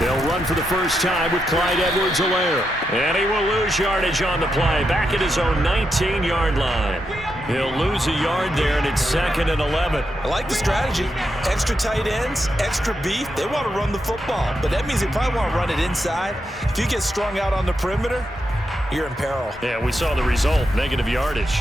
They'll run for the first time with Clyde Edwards-Helaire. And he will lose yardage on the play, back at his own 19-yard line. He'll lose a yard there, and it's 2nd and 11. I like the strategy. Extra tight ends, extra beef. They want to run the football, but that means they probably want to run it inside. If you get strung out on the perimeter, you're in peril. Yeah, we saw the result, negative yardage.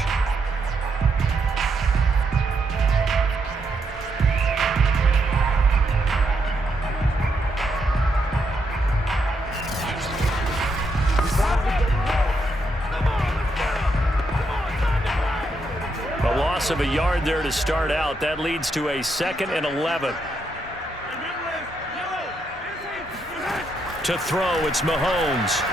A loss of a yard there to start out. That leads to a 2nd and 11. To throw, it's Mahomes.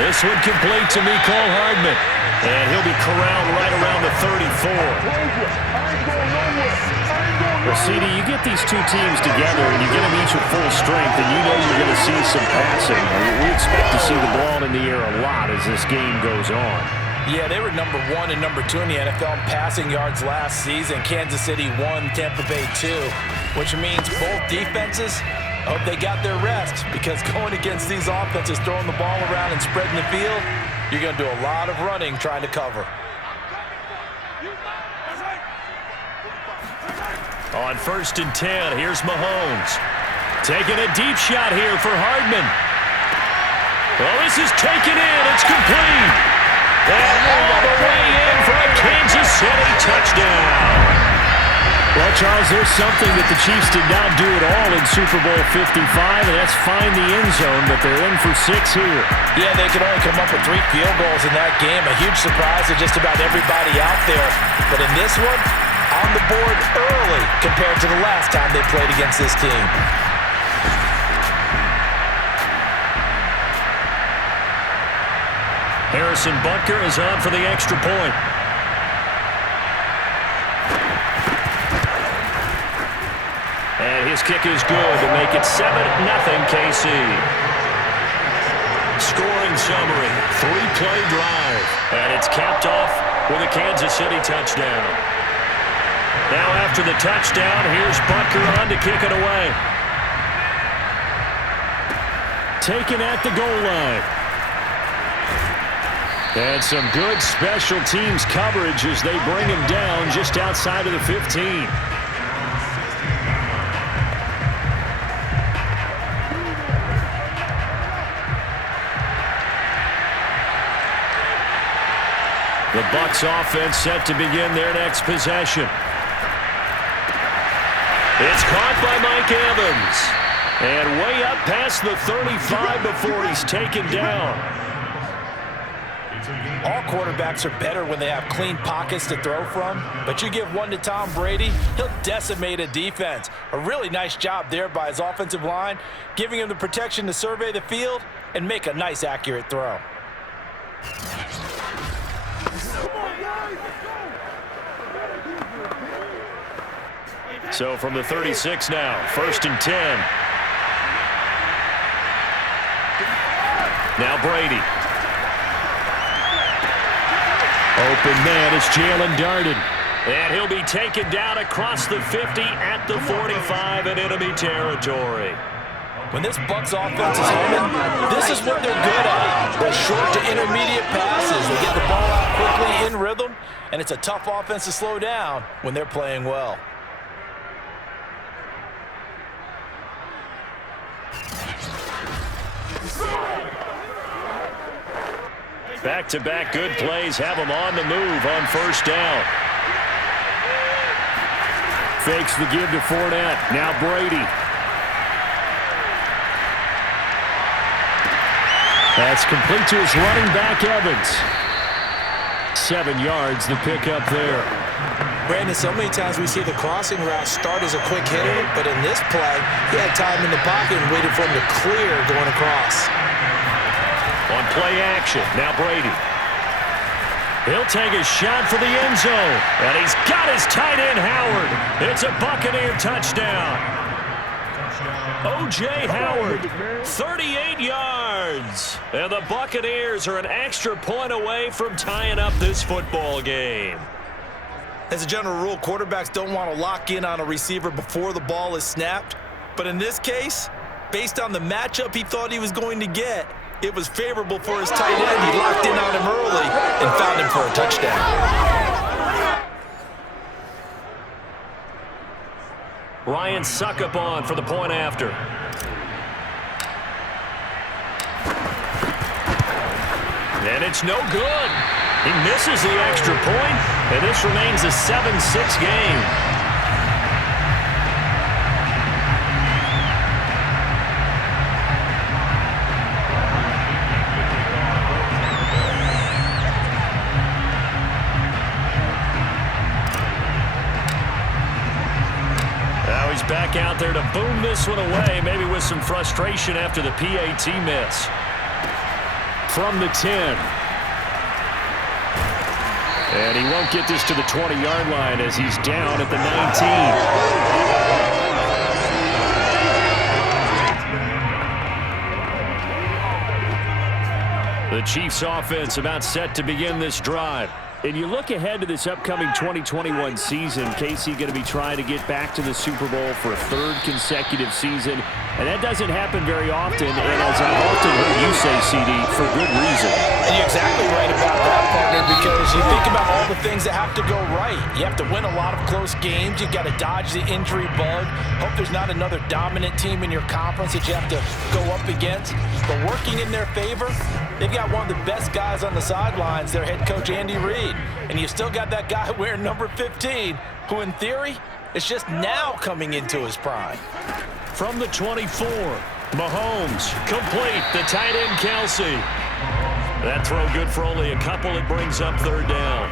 This one complete to Mecole Hardman. And he'll be corralled right around the 34. Well, CD, you get these two teams together and you get them each at full strength, and you know you're going to see some passing. We expect to see the ball in the air a lot as this game goes on. Yeah, they were number 1 and number 2 in the NFL in passing yards last season. Kansas City 1, Tampa Bay 2, which means both defenses, hope they got their rest, because going against these offenses, throwing the ball around and spreading the field, you're going to do a lot of running trying to cover. On 1st and 10, here's Mahomes. Taking a deep shot here for Hardman. Well, this is taken in. It's complete. And all the way in for a Kansas City touchdown. Well, Charles, there's something that the Chiefs did not do at all in Super Bowl 55, and that's find the end zone, but they're in for 6 here. Yeah, they could only come up with 3 field goals in that game. A huge surprise to just about everybody out there. But in this one, on the board early compared to the last time they played against this team. Harrison Butker is on for the extra point. And his kick is good to make it 7-0 KC. Scoring summary, 3-play drive. And it's capped off with a Kansas City touchdown. Now after the touchdown, here's Butker on to kick it away. Taken at the goal line. And some good special teams coverage as they bring him down just outside of the 15. The Bucs offense set to begin their next possession. It's caught by Mike Evans. And way up past the 35 before he's taken down. All quarterbacks are better when they have clean pockets to throw from, but you give one to Tom Brady, he'll decimate a defense. A really nice job there by his offensive line, giving him the protection to survey the field and make a nice, accurate throw. So from the 36 now, 1st and 10. Now Brady. Open man is Jalen Darden. And he'll be taken down across the 50 at the 45 in enemy territory. When this Bucs offense is humming, this is what they're good at. Those short to intermediate passes. They get the ball out quickly in rhythm, and it's a tough offense to slow down when they're playing well. Back-to-back good plays have him on the move on 1st down. Fakes the give to Fournette. Now Brady. That's complete to his running back, Evans. 7 yards, the pickup there. Brandon, so many times we see the crossing route start as a quick hitter, but in this play, he had time in the pocket and waited for him to clear going across. On play action, now Brady. He'll take a shot for the end zone. And he's got his tight end, Howard. It's a Buccaneer touchdown. O.J. Howard, 38 yards. And the Buccaneers are an extra point away from tying up this football game. As a general rule, quarterbacks don't want to lock in on a receiver before the ball is snapped. But in this case, based on the matchup he thought he was going to get, it was favorable for his tight end. He locked in on him early and found him for a touchdown. Ryan Suckup on for the point after. And it's no good. He misses the extra point, and this remains a 7-6 game. Now he's back out there to boom this one away, maybe with some frustration after the PAT miss. From the 10. And he won't get this to the 20-yard line as he's down at the 19. The Chiefs offense about set to begin this drive. And you look ahead to this upcoming 2021 season, Casey going to be trying to get back to the Super Bowl for a third consecutive season. And that doesn't happen very often, and as I've often heard you say, CD, for good reason. And you're exactly right about that, partner, because you think about all the things that have to go right. You have to win a lot of close games. You've got to dodge the injury bug. Hope there's not another dominant team in your conference that you have to go up against. But working in their favor, they've got one of the best guys on the sidelines, their head coach, Andy Reid. And you still got that guy wearing number 15, who in theory is just now coming into his prime. From the 24, Mahomes, complete, the tight end Kelsey. That throw good for only a couple. It brings up third down.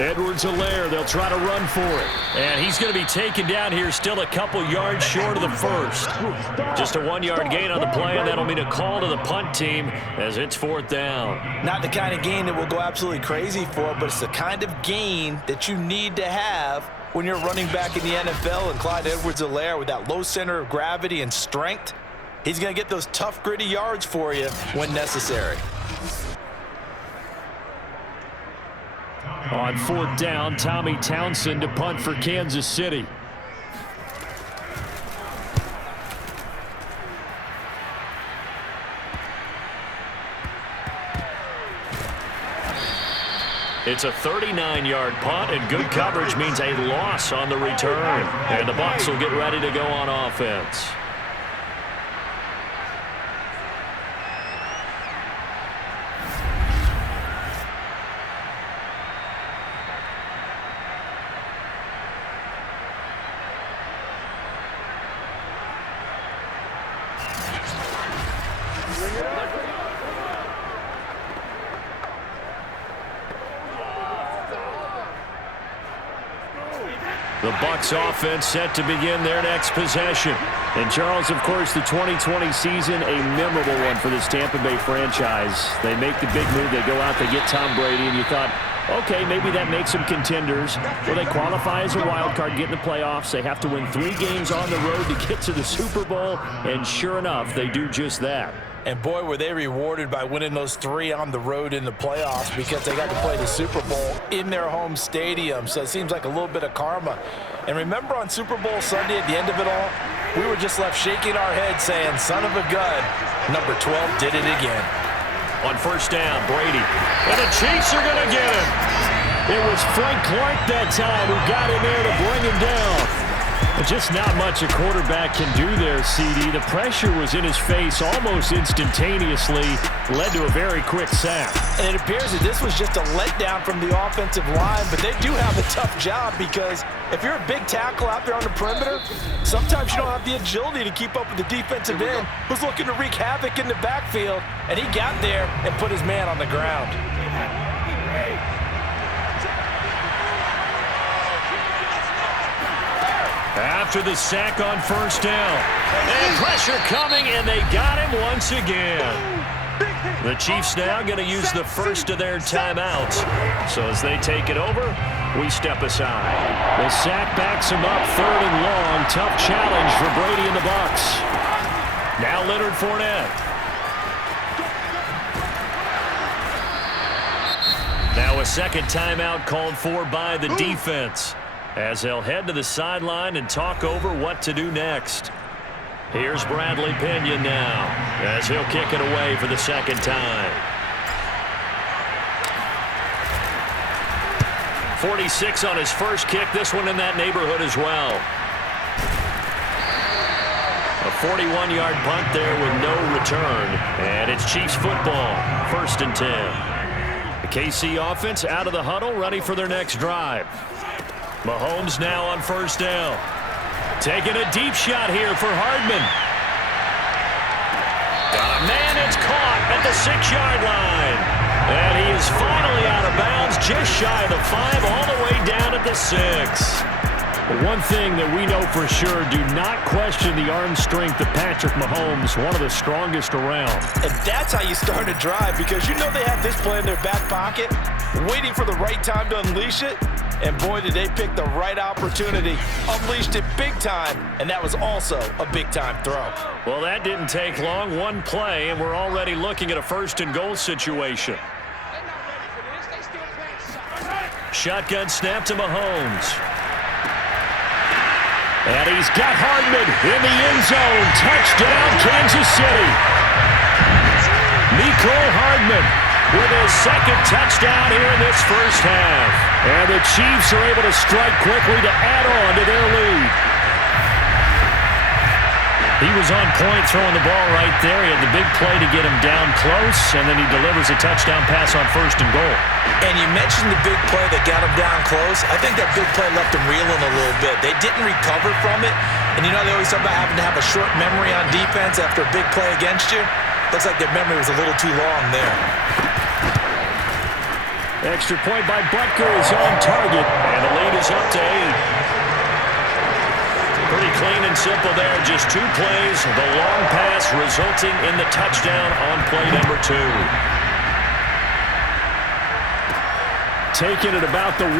Edwards-Helaire, they'll try to run for it. And he's going to be taken down here, still a couple yards short of the first. Just a 1-yard gain on the play, and that'll mean a call to the punt team as it's fourth down. Not the kind of gain that we'll go absolutely crazy for, but it's the kind of gain that you need to have when you're running back in the NFL. And Clyde Edwards-Helaire, with that low center of gravity and strength, he's going to get those tough, gritty yards for you when necessary. On fourth down, Tommy Townsend to punt for Kansas City. It's a 39-yard punt, and good coverage means a loss on the return. And the Bucs will get ready to go on offense. The Bucs offense set to begin their next possession. And Charles, of course, the 2020 season, a memorable one for this Tampa Bay franchise. They make the big move. They go out, they get Tom Brady, and you thought, okay, maybe that makes them contenders. Well, they qualify as a wild card, get in the playoffs. They have to win 3 games on the road to get to the Super Bowl, and sure enough, they do just that. And boy, were they rewarded by winning those 3 on the road in the playoffs, because they got to play the Super Bowl in their home stadium. So it seems like a little bit of karma. And remember on Super Bowl Sunday, at the end of it all, we were just left shaking our heads saying, son of a gun, number 12 did it again. On first down, Brady. And the Chiefs are going to get him. It was Frank Clark that time who got in there to bring him down. Just not much a quarterback can do there, CD. The pressure was in his face almost instantaneously, led to a very quick sack. And it appears that this was just a letdown from the offensive line, but they do have a tough job, because if you're a big tackle out there on the perimeter, sometimes you don't have the agility to keep up with the defensive end who's looking to wreak havoc in the backfield, and he got there and put his man on the ground. After the sack on first down. And pressure coming, and they got him once again. The Chiefs now going to use the first of their timeouts. So as they take it over, we step aside. The sack backs him up, 3rd and long. Tough challenge for Brady and the Bucs. Now Leonard Fournette. Now a second timeout called for by the defense, as they'll head to the sideline and talk over what to do next. Here's Bradley Pinion now, as he'll kick it away for the second time. 46 on his first kick, this one in that neighborhood as well. A 41-yard punt there with no return, and it's Chiefs football, 1st and 10. The KC offense out of the huddle, ready for their next drive. Mahomes now on 1st down. Taking a deep shot here for Hardman. Got a man, it's caught at the 6-yard line. And he is finally out of bounds, just shy of the 5, all the way down at the 6. One thing that we know for sure, do not question the arm strength of Patrick Mahomes, one of the strongest around. And that's how you start a drive, because you know they have this play in their back pocket, waiting for the right time to unleash it. And boy, did they pick the right opportunity. Unleashed it big time, and that was also a big-time throw. Well, that didn't take long. One play, and we're already looking at a 1st and goal situation. Shotgun snap to Mahomes. And he's got Hardman in the end zone. Touchdown, Kansas City. Mecole Hardman with his second touchdown here in this first half. And the Chiefs are able to strike quickly to add on to their lead. He was on point throwing the ball right there. He had the big play to get him down close, and then he delivers a touchdown pass on 1st and goal. And you mentioned the big play that got him down close. I think that big play left him reeling a little bit. They didn't recover from it. And you know they always talk about having to have a short memory on defense after a big play against you. Looks like their memory was a little too long there. Extra point by Butker is on target, and the lead is up to 8. Pretty clean and simple there. Just 2 plays. The long pass resulting in the touchdown on play number 2. Taking it about the 1.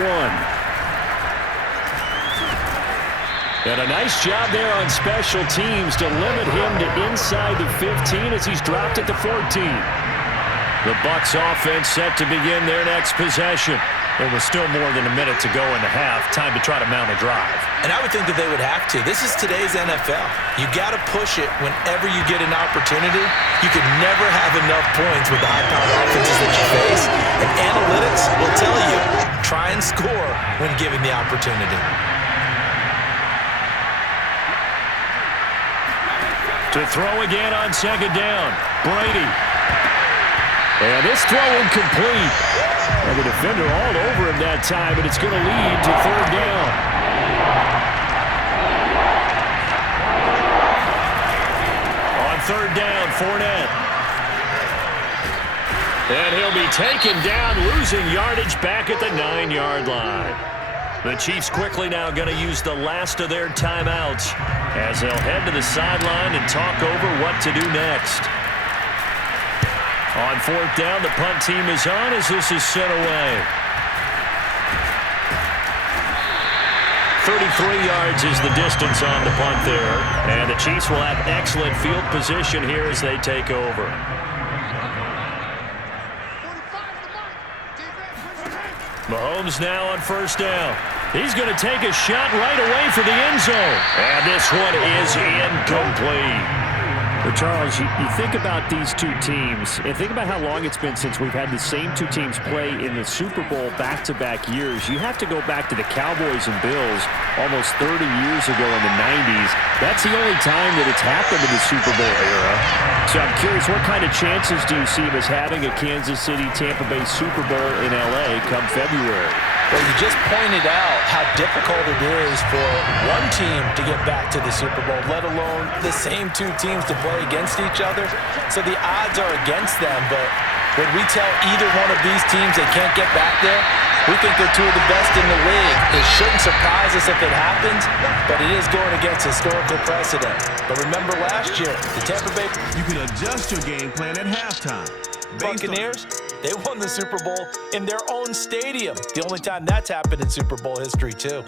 And a nice job there on special teams to limit him to inside the 15 as he's dropped at the 14. The Bucs offense set to begin their next possession. There was still more than a minute to go in the half. Time to try to mount a drive. And I would think that they would have to. This is today's NFL. You got to push it whenever you get an opportunity. You can never have enough points with the high-powered offenses that you face. And analytics will tell you, try and score when given the opportunity. To throw again on 2nd down. Brady. And this throw incomplete. And the defender all over him that time, but it's going to lead to 3rd down. On 3rd down, Fournette. And he'll be taken down, losing yardage back at the 9-yard line. The Chiefs quickly now going to use the last of their timeouts as they'll head to the sideline and talk over what to do next. On 4th down, the punt team is on as this is sent away. 33 yards is the distance on the punt there. And the Chiefs will have excellent field position here as they take over. Mahomes now on 1st down. He's going to take a shot right away for the end zone. And this one is incomplete. Well, Charles, you think about these 2 teams, and think about how long it's been since we've had the same 2 teams play in the Super Bowl back-to-back years. You have to go back to the Cowboys and Bills almost 30 years ago in the 90s. That's the only time that it's happened in the Super Bowl era. So I'm curious, what kind of chances do you see of us having a Kansas City-Tampa Bay Super Bowl in L.A. come February? Well, you just pointed out how difficult it is for one team to get back to the Super Bowl, let alone the same 2 teams to play against each other. So the odds are against them, but when we tell either one of these teams they can't get back there, we think they're 2 of the best in the league. It shouldn't surprise us if it happens, but it is going against historical precedent. But remember last year, the Tampa Bay... You can adjust your game plan at halftime. Buccaneers, they won the Super Bowl in their own stadium. The only time that's happened in Super Bowl history, too.